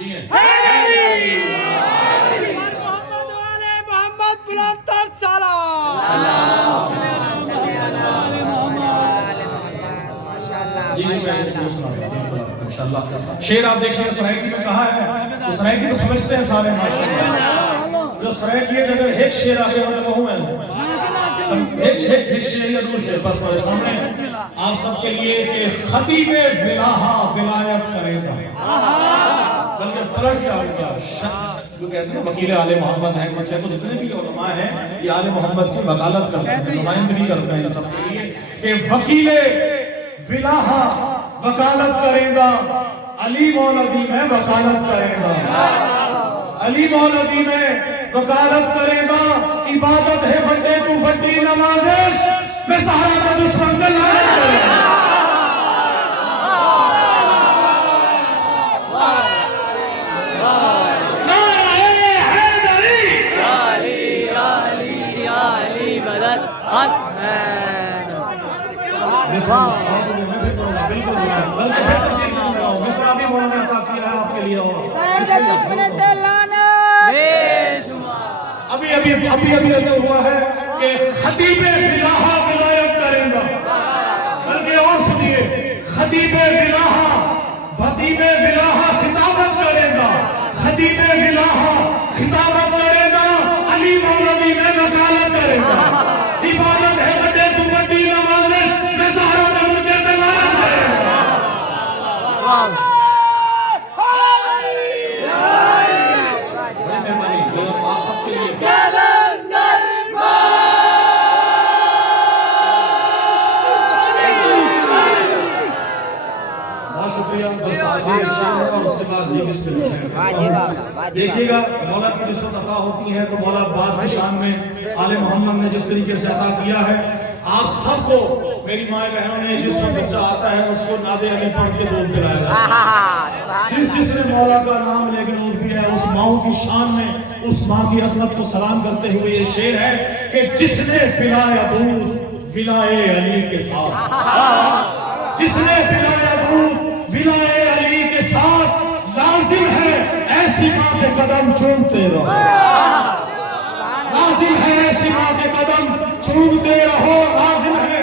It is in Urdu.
جی ہیں محمد بلند تر سلام. جی ماشاءاللہ. شعر آپ دیکھیں سرائکی میں کہا ہے تو سرائکی تو سمجھتے ہیں سارے ماشاءاللہ. جو سرائکی ہے جگہ ایک شعر آگے بڑھے وہ ہے ایک شعر یا دو شعر بس پڑے سامنے آپ سب کے لیے کہ خطیب ولاحہ ولایت کرے گا. بلکہ پلٹ کیا ہوگا جو کہتے ہیں وکیل آل محمد ہیں کچھ ہے تو جتنے بھی علماء ہیں یہ آل محمد کی وکالت کرتے ہیں نمائندگی کرتے ہیں سب کے لیے کہ وکیل ولاحہ وکالت کرے گا علی مولوی میں وکالت کرے گا. علی مولوی میں وکالت کرے گا. عبادت ہے بندے تو بڑی نوازش میں سہارا کا دشمن دل لانے کرے گا. مصرا بھی مولانا عطا کیا آپ کے لیے ابھی رہتا ہوا ہے کہ خطیب ولاحہ ولایت کریں گا. بلکہ اور سنیے خطیب ولاحہ خطابت کرے گا. خطیب ولاحہ خطابت کرے گا. علی مولوی میں وکالت کرے گا. عبادت ہے بڑے تو بڑی نوازش میں سہارا کا مجھے دلالت کرے گا. بڑی مہربانی آپ سب کے لیے بہت شکریہ. بس آگے اور اس کے بعد یہ بسم اللہ. دیکھیے گا مولا کی جس وقت عطا ہوتی ہے تو مولا عباس کی شان میں آل محمد نے جس طریقے سے عطا کیا ہے آپ سب کو میری ماں بہنوں نے جس وقت بچہ آتا ہے اس کو ناد علی پڑھ کے دودھ پلایا جاتا ہے. جس نے مولا کا نام لے کے دودھ پیا ہے اس ماں کی شان میں اس ماں کی عظمت کو سلام کرتے ہوئے یہ شعر ہے کہ جس نے پلایا دودھ ولائے علی کے ساتھ. جس نے پلایا دودھ ولائے علی کے ساتھ لازم ہے ایسی ماں کے قدم چومتے رہو. لازم ہے ایسی ماں کے قدم چومتے رہو. لازم ہے